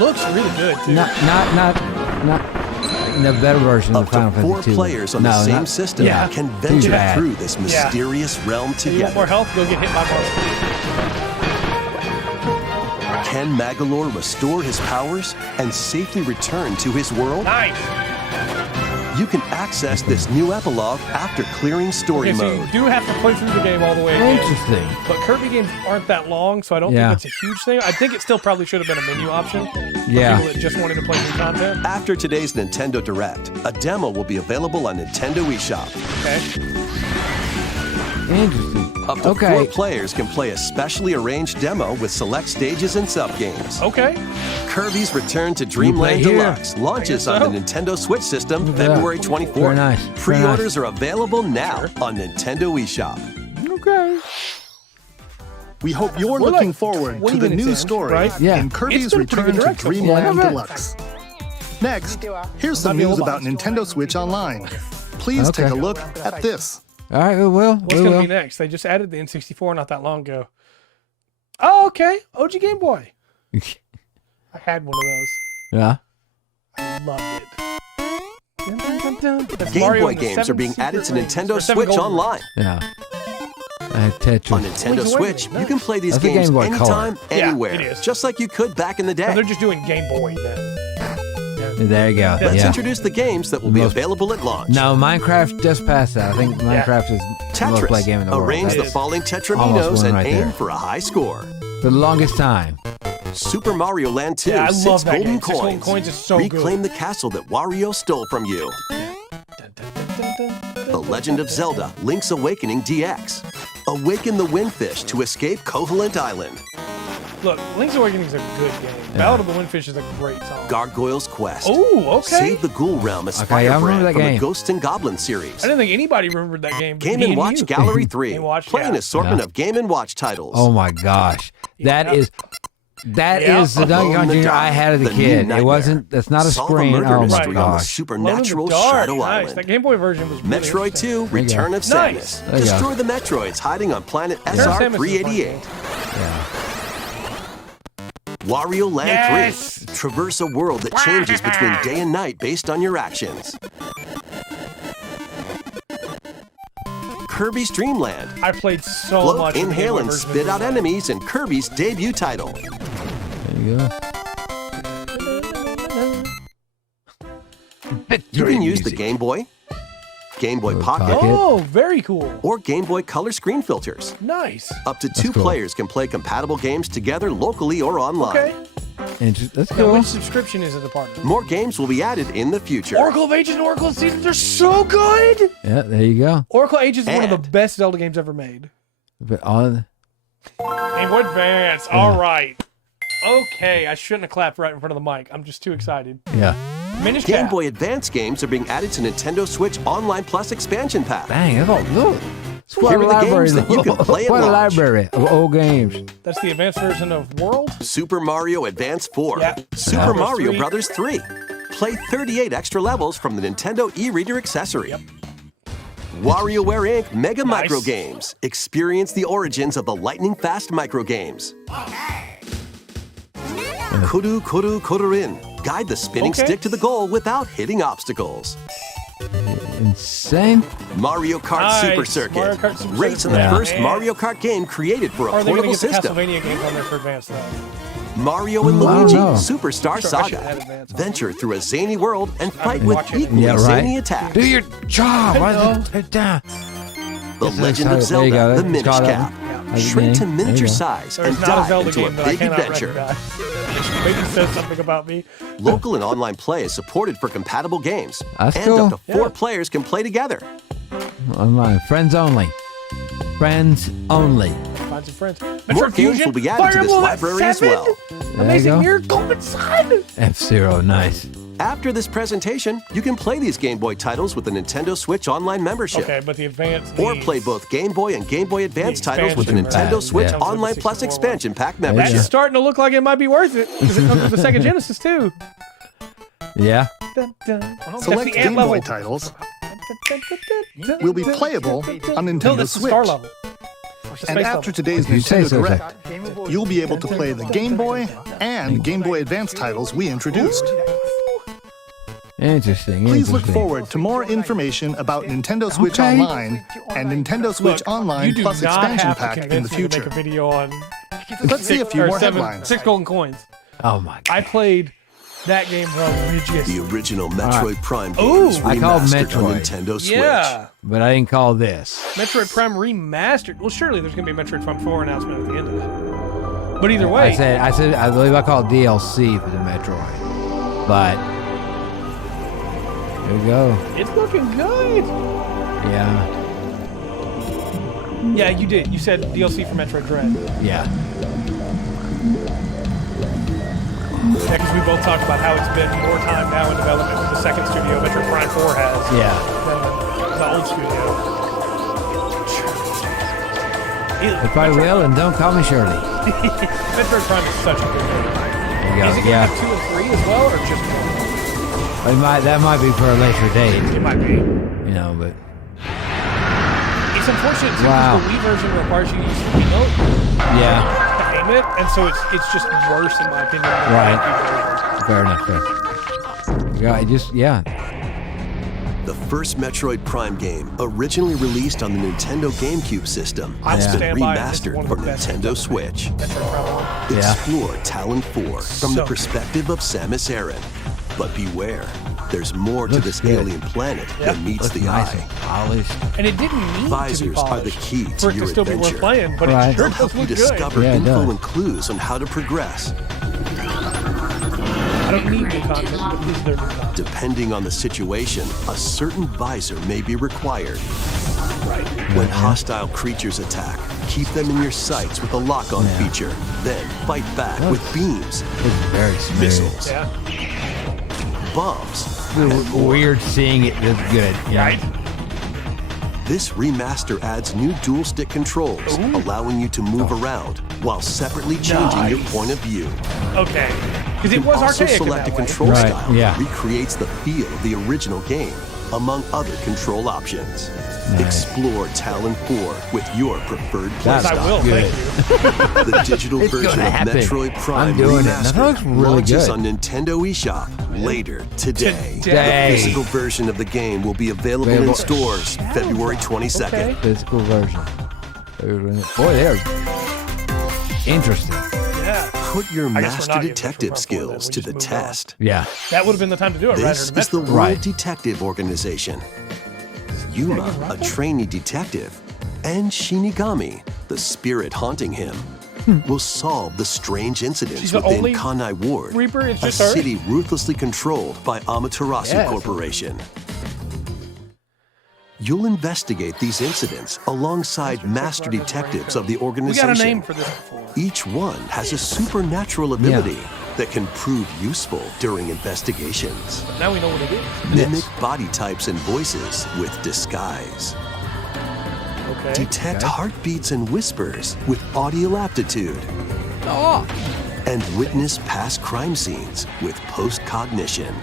Looks really good, too. Not in the better version of Up the Final to 4 Fantasy II. players on No, the same not- system yeah, can too venture bad. through this mysterious realm Hey, you want more together. health? Go get hit by monsters. Can Magalore restore his powers and safely return to his world? Nice. You can access this new epilogue after clearing story Okay, so mode. you do have to play through the game all the way again. Interesting. But Kirby games aren't that long, so I don't Yeah. think it's a huge thing. I think it still probably should have been a menu option for Yeah. people that just wanted to play new content. After today's Nintendo Direct, a demo will be available on Nintendo eShop. Okay. Interesting. Up to Okay. 4 players can play a specially arranged demo with select stages and sub-games. Okay. Kirby's Return to Dreamland play here? Deluxe launches I on guess the Nintendo Switch system Yeah. February 24th. Very nice. Very Pre-orders nice. are available now on Nintendo eShop. Okay. We hope you're We're looking like forward 20 to the minutes new in, story right? Yeah. in Kirby's It's been a pretty Return good to direct so far. Dreamland Yeah. Deluxe. Next, here's some Might be news a about little Nintendo Switch Online. Please take a Okay. look at this. All right, we will. What's We going to will. be next? They just added the N64 not that long ago. Oh, okay. OG Game Boy. I had one of those. Yeah. I loved it. Dun, dun, dun, dun. That's Game Mario Boy and the games are Seven being added to Secret Rings, Nintendo or Seven Switch Golden Online. Yeah. I had Tetris. On Nintendo Link's Switch, Awakening, you can play these That's a games Game Boy anytime, Yeah, anywhere, it is. just like you could back in the Rings. No, day. they're just doing Game Boy then. There you go. Let's yeah. introduce the games that will be Most- available at launch. No, Minecraft just passed that. I think Minecraft is the most played game in the world. Arrange That the is falling almost tetraminos one and right aim there. for a high score. for the longest time. Super Mario Land 2, Yeah, I 6 love that golden game. 6 golden coins. coins is so Reclaim good. the castle that Wario stole from you. The Legend of Zelda, Link's Awakening DX. Awaken the Windfish to escape Koholint Island. Look, Link's Awakening is a good game. Ballad of the Windfish is a great song. Gargoyle's Quest. Oh, okay. Save the Ghoul Realm as Okay, I remember Firebrand that from the game. Ghosts and Goblins series. I didn't think anybody remembered that game. But Game me & and Watch you. Gallery 3. Game & Watch, Play an yeah. assortment of Game & Watch titles. Oh my gosh, that Yeah. is that Yeah. is the Donkey Alone Kong in the Jr. I Dark, had as a the new kid. It nightmare. wasn't. That's not a Solve a screen. murder Oh my mystery on the gosh. supernatural Alone in the Dark. Shadow Nice. Island. That Game Boy version was really Metroid interesting. 2, There you Return go. of Samus. There you go. Destroy the Metroids hiding on planet Return of Samus is a fun SR-388. Yeah. Wario Land Yes! 3. Traverse a world that changes between day and night based on your actions. Kirby's Dream Land. I played so Float, much. of the Game inhale, Boy and version of spit out Dreamland. enemies in Kirby's debut title. There you go. You can use the Game Boy, Game Boy Pocket, Pocket. Oh, very cool. or Game Boy Color screen filters. Nice. Up to 2 cool. players can play compatible games together locally or online. Okay. That's Now, cool. which subscription is it a part of? More games will be added in the future. Oracle of Ages and Oracle of Seasons are so good. Yeah, there you go. Oracle of Ages is one of And- the best Zelda games ever made. But on, Game Boy Advance. All right. Okay, I shouldn't have clapped right in front of the mic. I'm just too excited. yeah. Minish Game Cap. Boy Advance games are being added to Nintendo Switch Online Plus expansion pack. Bang! Look. It's quite Here a are the library. games that you can play at Quite a launch. library of old games. That's the advanced version of World. Super Mario Advance 4. Yeah. Super Bros. Mario 3. Brothers 3. Play 38 extra levels from the Nintendo e-reader accessory. Yep. WarioWare Inc. Mega Nice. Micro Games. Experience the origins of the lightning fast micro games. Kuru Kuru Kururin. Guide the spinning Okay. stick to the goal without hitting obstacles. Insane. Mario Kart Nice. Super Circuit. Mario Kart Super Race in Circuit. the Yeah. first And- Mario Kart game created for Or a are they going to portable get the system. Castlevania games on there for advanced though? Mario and I don't Luigi know. Superstar Sure, I should Saga. add advance on Venture through a zany world and fight with watch it. equally Yeah, right. zany attacks. Do your job. I know. The Yes, Legend there of you Zelda, go. the It's Minish called Cap. a- Shrink to There you miniature go. size There's and not a dive Zelda into game a that I big cannot adventure. recognize. Maybe it says something about me. Local and online play is supported for compatible games. That's and cool. up to 4 Yeah. players can play together. Online. Friends only. Friends only. Find some friends. More Metroid games Fusion. will be added Fire to this Emblem library as 7, well. There you Amazing go. Miracle and Sun. F-Zero. Nice. After this presentation, you can play these Game Boy titles with the Nintendo Switch Online membership. Okay, but the advanced Or needs- play both Game Boy and Game Boy Advance titles with the expansion Nintendo pack, Switch yeah. Online Plus 64. expansion pack There you That's go. membership. starting to look like it might be worth it because it comes with the Sega Genesis too. Yeah. Dun, dun. That's Select the ant Game Boy level. titles Dun, dun, dun, dun, will be dun, playable dun, dun, on dun. Nintendo No, that's the Switch. star level. Or the And space after level. today's If you say Nintendo so, Direct, you'll be able to play the Game Boy and Game Boy Advance titles we introduced. Interesting. Please look interesting. forward to more information about Nintendo Switch Okay. Online and Nintendo Switch Look, Online you do Plus not expansion have to pack in the convince me to future. make a video on Let's see a few or more 7 headlines. 6 golden coins. Oh my I god. played that game religiously. The original Metroid Prime Ooh. games I called remastered on Metroid. Nintendo Switch. Yeah. But I didn't call this. Metroid Prime remastered. Well, surely there's going to be a Metroid Prime 4 announcement at the end of it. But either way, I believe I called DLC for the Metroid. But there we go. it's looking good. Yeah. Yeah, you did. You said DLC for Metroid Dread. Yeah. Yeah, because we both talked about how it's been more time now in development with the second studio Metroid Prime 4 has Yeah. than the old studio. They probably will, and don't call me Shirley. Metroid Prime is such a good game. There you go. Is it going to Yeah. have 2 and 3 as well, or just 1? That might be for a later date, It might be. you know, but It's unfortunate too Wow. because the Wii version requires you to use the Wiimote yeah. to aim it, and so it's just worse in my opinion. Than Right. the Wii version. Fair enough. Yeah, The first Metroid Prime game, originally released on the Nintendo GameCube system, I has will been stand by it. It's one remastered of for the best games Nintendo ever Switch. Metroid Prime 1. Yeah. Explore Talon 4 from the So perspective of Samus Aran. But beware, there's more to Looks this good. alien planet Yeah. than meets looks the nice eye. and polished. And it didn't need to be Visors are the polished key for to it your to still be adventure. worth playing, but Right. it sure They'll does help you look good. discover Yeah, it info does. and clues on how to progress. I don't need new content, but please there new content. Depending on the situation, a certain visor may be required. Right. When hostile creatures attack, keep them in your sights with the lock-on feature. Then fight back with beams, It's very smooth. missiles, Yeah. bombs, It's weird seeing it this good. Right. This remaster adds new dual-stick controls, allowing you to move around while separately changing your point of view. Okay. Because You it was also archaic in select a that way. control Right, style yeah. that recreates the feel of the original game, among other control options. Nice. Explore Talon 4 with your preferred That's I playstyle. will, good. thank you. The digital It's version gonna of happen. Metroid Prime I'm doing it. Remastered That looks really launches good. on Nintendo eShop later today. Today. The physical version of the game will be available in stores February 22nd. Okay. Physical version. Boy, they're interesting. Yeah. Put your I guess we're master not getting detective this from Prime 4 then. skills We to just the moved on. test. Yeah. That would have been the time to do it, right? This is the World Right. Detective Organization. Yuma, a trainee detective, and Shinigami, the spirit haunting him, will solve the strange incidents She's the within only Kanai Ward, Reaper? It's a just her? city ruthlessly controlled by Amaterasu Yes. Corporation. You'll investigate these incidents alongside master detectives of the We organization. got a name for this before. Each one has a supernatural ability that can prove useful during investigations. Now we know what it is. Mimic body types and voices with disguise. Okay. Detect heartbeats and whispers with audio aptitude. Oh. And witness past crime scenes with post-cognition.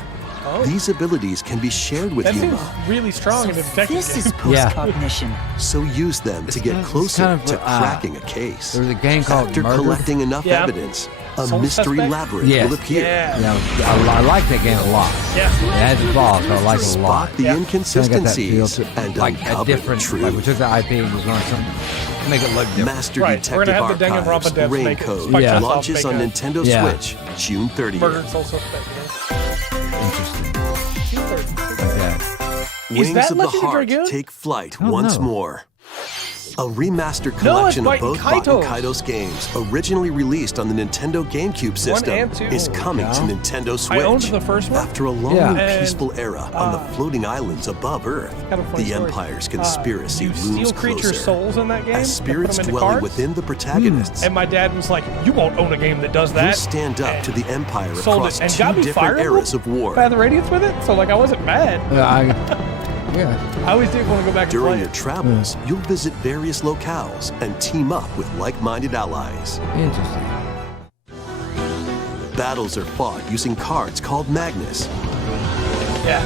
Oh. These abilities can be shared with That seems Yuma, really strong in a detective This is game. post-cognition. so use them to get it's closer kind of, to cracking a case. There was a game called After Murder. collecting enough Yeah. evidence, a Soul mystery Suspect? labyrinth Yes. will appear. Yeah. I like that game a lot. Yeah. It has flaws, but I like it a lot. Spot the Yeah. inconsistencies Kinda got that feel and to, like a uncover the different, truth. like we took the IP and was on something, make it look different. Master Right, we're Detective gonna have the Danganronpa Archives devs Rain make it Code Spike Yeah. Chunsoft launches on make a Nintendo Yeah. Switch June 30th. Murder and Soul Suspect. Interesting. Yeah. Like that. Wings that of the Legend of Heart Dragoon? take flight Oh, once no. more. A remastered No, it's collection of Baten both Baten Kaitos. Kaitos games, originally released on the Nintendo GameCube system, and two. is coming to Yeah. Nintendo Switch. I owned the first one. After a long Yeah. and And, peaceful era on the floating islands above Earth, Kind of a funny the story. Empire's conspiracy you looms steal creatures' closer. souls in that game. As and put spirits them into dwelling cards. within the protagonists, And my dad was like, "You won't own a game that does you'll that." stand up And to the Empire sold across it and two got me different Fire Emblem eras of war. By the Radiance with it, so like I wasn't mad. Yeah. I always did want to go back and During play your it. travels, you'll visit various locales and team up with like-minded allies. Interesting. Battles are fought using cards called Magnus. Yeah,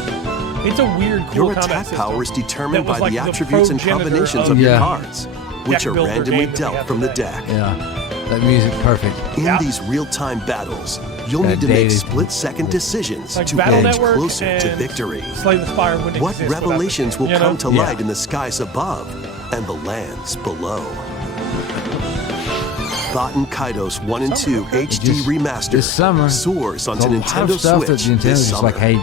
it's a weird, cool Your combat attack system. power is determined that was by like the the attributes and progenitor combinations of of your Yeah. cards, which deck are builder randomly game that we dealt have from the today. deck. Yeah. That music's perfect. In Yeah. these real-time battles, you'll That need to make dated- split-second decisions Like to Battle edge Network closer to and victory. Slay the Spire wouldn't What exist without this revelations game, will you know? come to Yeah. light in the skies above and the lands below? Baten Kaitos 1 and 2 HD Just Remastered this summer, soars There's onto a lot Nintendo of stuff that Switch Nintendo's this just summer. like, hey,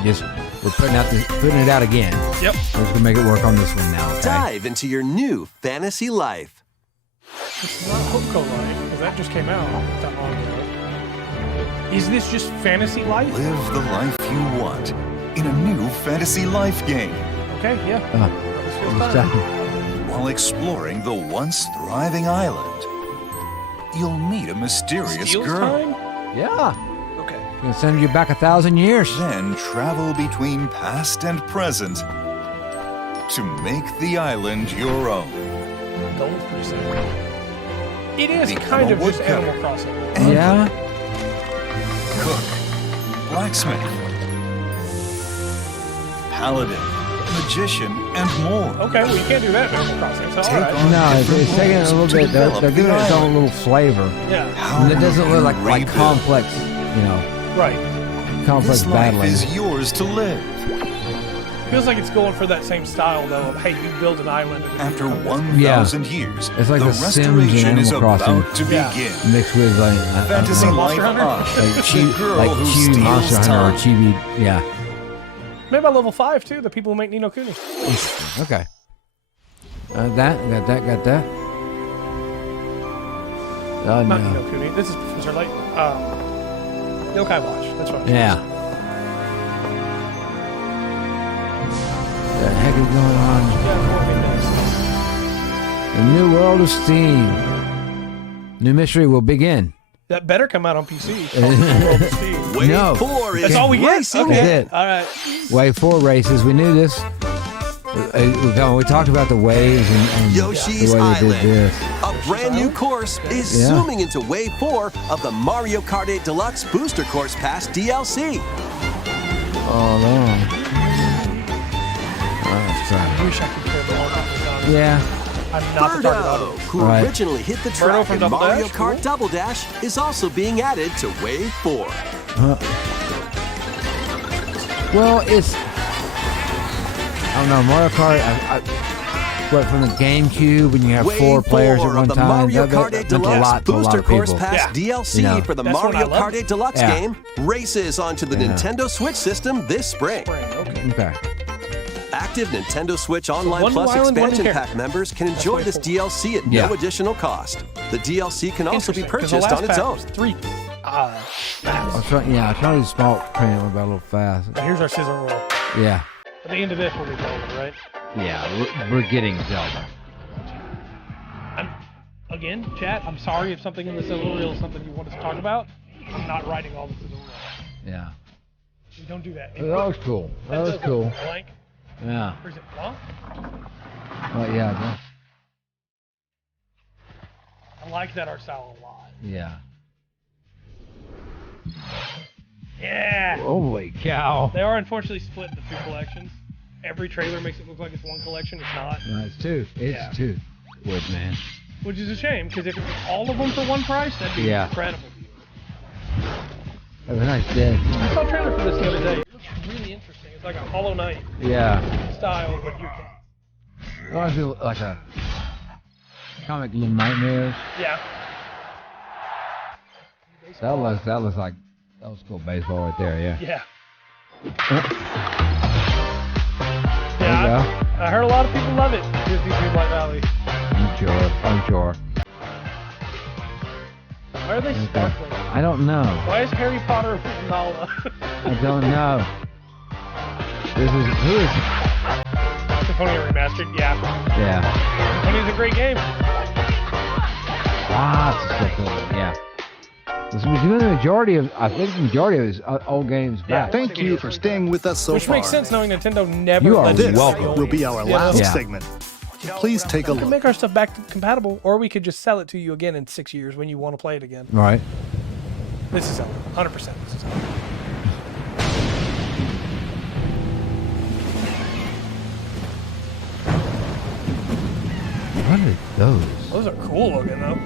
we're putting it out again. Yep. We're just gonna make it work on this one now. Okay? Dive into your new fantasy life. It's not Hoko Life, because that just came out not that long ago. Is this just Fantasy Life? Live the life you want in a new fantasy life game Okay, yeah. This feels It's fine. while exploring the once thriving island. You'll meet a mysterious Steel's girl, Time? Yeah. Okay. Gonna send you back 1,000 years. then travel between past and present to make the island your own. Gold Crusade. It is Become kind a of just woodcutter. Animal Crossing. Yeah. Cook, blacksmith, paladin, magician, and more. Okay, well, you can't do that in Animal Crossing, so Take alright. on No, it's different taking it a roles little to bit. They're develop giving the it its own island. little flavor. Yeah, How And it doesn't will look like you rebuild? complex, right. complex This life battling. is yours to live. Feels like it's going for that same style, though, of, hey, you build an island. And After become this. 1,000 years, It's like the The Sims and restoration is Animal Crossing. about to Yeah. begin. Mixed with like Fantasy Life Monster Hunter? Up, like the Chibi, girl like who Chibi Monster steals Hunter or time. Chibi. Yeah. Maybe by level 5, too, the people who make Ni no Kuni. Okay. Got that. Oh Not Ni no. no Kuni. This is Professor Light. Yokai Watch. That's what I'm Yeah. What the heck is going on? Yeah, more A new world of Steam. New mystery will begin. That better come out on PC. Called the World of Steam. Wave No. 4 is That's all we get? racing. Okay. That's it. All right. Wave 4 races. We knew this. We talked about the waves and Yoshi's the way they did Island. this. A brand new course is Yeah. zooming into Wave 4 of the Mario Kart 8 Deluxe Booster Course Pass DLC. Oh, no. I wish I could play the one. Yeah. I'm not the target Birdo, audience. who Right. originally hit the Birdo track from in Double Mario Dash? Kart Cool. Double Dash, is also being added to Wave 4. Well, it's... I don't know, Mario Kart... What, from the GameCube, when you have Wave 4 players at of one the time, Mario that Kart 8 meant a Deluxe lot to a lot Booster of Course people. Pass Yeah. DLC You know. for the That's when Mario I loved Kart 8 Deluxe Yeah. game races onto the Yeah. Nintendo Switch system this spring. Okay. Okay. Active Nintendo Switch Online one Plus new island, one expansion new pack members can enjoy Wave this 4. DLC at Yeah. no additional cost. The DLC can also be Interesting, 'cause the purchased last on its pack own. was 3 maps. I was trying to do small print about a little fast. But here's our scissor roll. Yeah. At the end of this, we'll be Zelda, right? Yeah, we're getting Zelda. Again, chat, I'm sorry if something in the scissor reel is something you want us to talk about. I'm not writing all the scissor reel. Yeah. We don't do that. That was cool. That was cool. Blank. Yeah. Or is it blank? Well, yeah. I like that art style a lot. Yeah. Yeah. Holy cow. They are unfortunately split into 2 collections. Every trailer makes it look like it's 1 collection. It's not. No, it's 2. It's Yeah. 2. Wood, man. Which is a shame, because if it was all of them for 1 price, that'd be Yeah. incredible. That was a nice day. I saw a trailer for this the other day. It looks really interesting. It's like a Hollow Knight Yeah. style, but you can. It almost feels like a comic Little Nightmares. Yeah. That looks like that was cool baseball right there. Yeah. Yeah. There you go. I heard a lot of people love it. Disney Dreamlight Valley. I'm sure. Why are they sparkling? I don't know. Why is Harry Potter with Nala? I don't know. Who is? Symphonia Remastered, yeah. Yeah. Symphonia's a great game. Lots of stuff. Yeah. This was doing the majority of. I think the majority of his old games back. Thank you for staying with us so Which far. makes sense knowing Nintendo never You are lets This welcome. will be our You know? last Yeah. segment. Please take a We can look. make our stuff back compatible, or we could just sell it to you again in 6 years when you want to play it again. Right. This is Zelda. 100% this is Zelda. What are those? Those are cool looking though.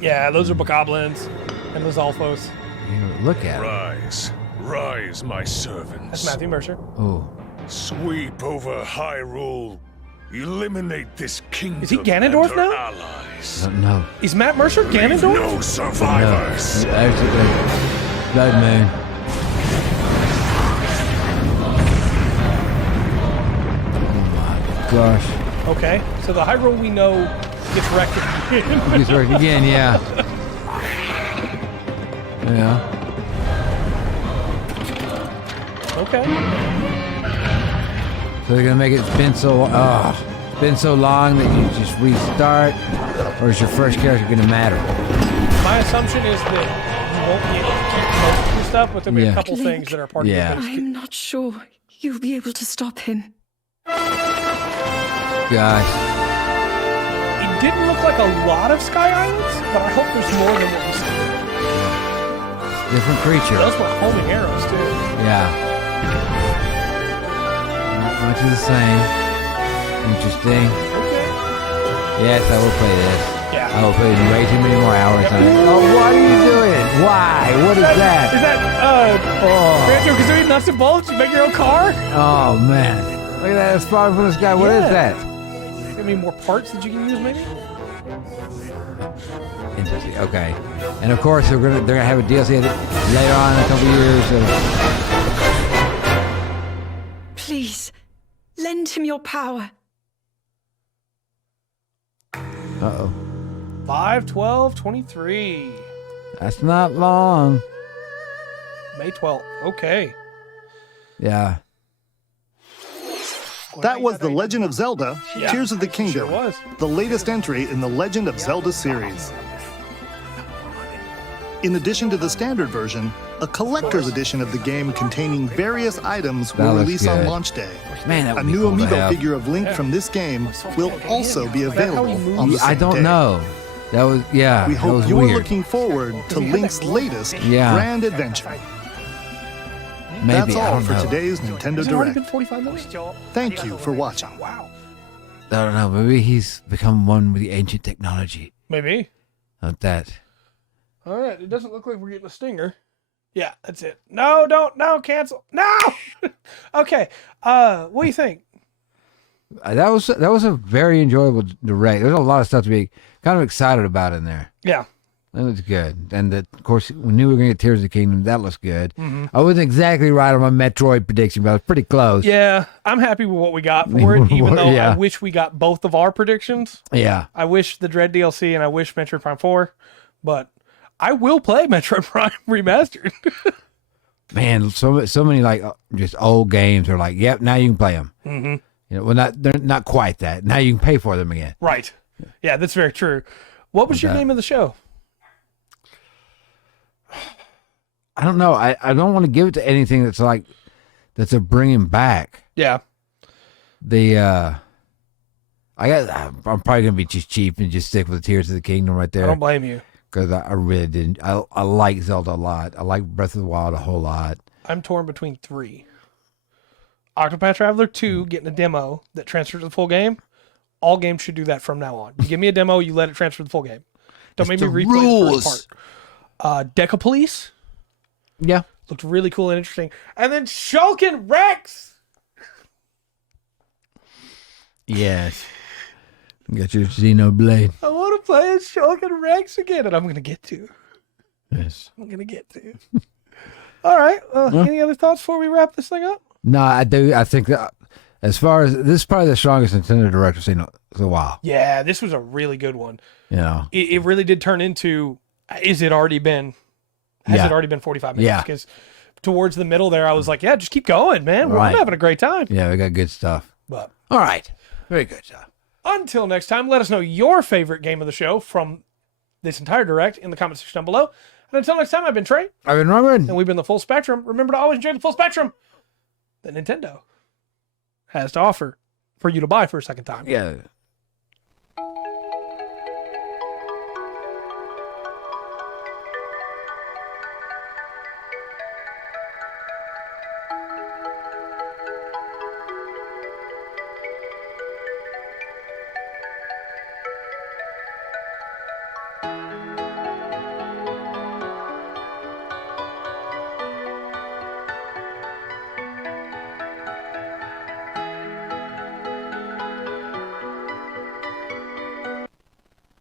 Yeah, those are bokoblins and those Alphos. Look at it. Rise, rise, my servants. That's Matthew Mercer. Oh. Sweep over Hyrule. Eliminate this kingdom. Is he Ganondorf and her now? allies. No. Is Matt Mercer Ganondorf? No survivors. Blood Moon. Oh my gosh. Okay, so the Hyrule we know gets wrecked again. He's working again, yeah. Yeah. Okay. So they're gonna make it been so long that you just restart, or is your first character gonna matter? My assumption is that you won't be able to keep most of the stuff, but there'll be Yeah. a couple things that are part Yeah. of the base. I'm not sure you'll be able to stop him. Gosh. It didn't look like a lot of Sky Islands, but I hope there's more than what we see. Different creature. Those were homing arrows too. Yeah. Not much of the same. Interesting. Okay. Yes, I will play this. Yeah. I will play it way too many more hours on it. Oh, what are you doing? Why? What is Is that? that Oh, Banjo Kazooie nuts and bolts? You make your own car? oh man. Look at that. It's spawning from the sky. What is Yeah. that? I mean, more parts that you can use, maybe? Interesting. Okay. And of course, they're gonna have a DLC later on in a couple years. Please, lend him your power. Uh-oh. 5, 12, 23. That's not long. May 12th. Okay. Yeah. That was The Legend of Zelda, Yeah, Tears of the Kingdom, sure was. the latest entry in the Legend of Zelda series. In addition to the standard version, a collector's edition of the game containing various items That will looks release on good. launch day. Man, that A would be new cool to amiibo have. figure of Link from this game will also be available on the same I don't day. know. That was, yeah. We that hope was you're weird. looking forward to Link's latest Yeah. grand adventure. Maybe, That's I all don't for know. today's Nintendo Has it already Direct. been 45 minutes? Thank you for watching. Wow. I don't know. Maybe he's become one with the ancient technology. Maybe. Not that. All right. It doesn't look like we're getting a stinger. Yeah, that's it. No, cancel. No. Okay. What do you think? That was a very enjoyable direct. There's a lot of stuff to be kind of excited about in there. Yeah. That was good. And of course, we knew we were going to get Tears of the Kingdom. That looks good. Mm-hmm. I wasn't exactly right on my Metroid prediction, but I was pretty close. Yeah, I'm happy with what we got for it, even though Yeah. I wish we got both of our predictions. Yeah. I wish the Dread DLC and I wish Metroid Prime 4, but I will play Metroid Prime Remastered. Man, so many like just old games are like, yep, now you can play them. Mm-hmm. You know, well, they're not quite that. Now you can pay for them again. Right. Yeah, that's very true. What was your name of the show? I don't know. I don't want to give it to anything that's a bringing back. Yeah. I'm probably gonna be just cheap and just stick with the Tears of the Kingdom right there. I don't blame you. Because I really didn't. I like Zelda a lot. I like Breath of the Wild a whole lot. I'm torn between 3. Octopath Traveler 2 getting a demo that transfers to the full game. All games should do that from now on. You give me a demo, you let it transfer to the full game. Don't make me replay the first part. Deca Police Yeah. looked really cool and interesting. And then Shulkin Rex. Yes. Got your Xenoblade. I want to play as Shulkin Rex again, and I'm going to get to. Yes. I'm going to get to. All right. Any other thoughts before we wrap this thing up? No, I do. I think that as far as this is probably the strongest Nintendo Direct I've seen in a while. Yeah, this was a really good one. You know. It really did turn into, has it already been 45 minutes? Yeah. Because towards the middle there, I was like, yeah, just keep going, man. We're Right. having a great time. Yeah, we got good stuff. But All right. Very good job. until next time, let us know your favorite game of the show from this entire Direct in the comment section down below. And until next time, I've been Trey. I've been Rungren. And we've been the Full Spectrum. Remember to always enjoy the full spectrum that Nintendo has to offer for you to buy for a second time. Yeah.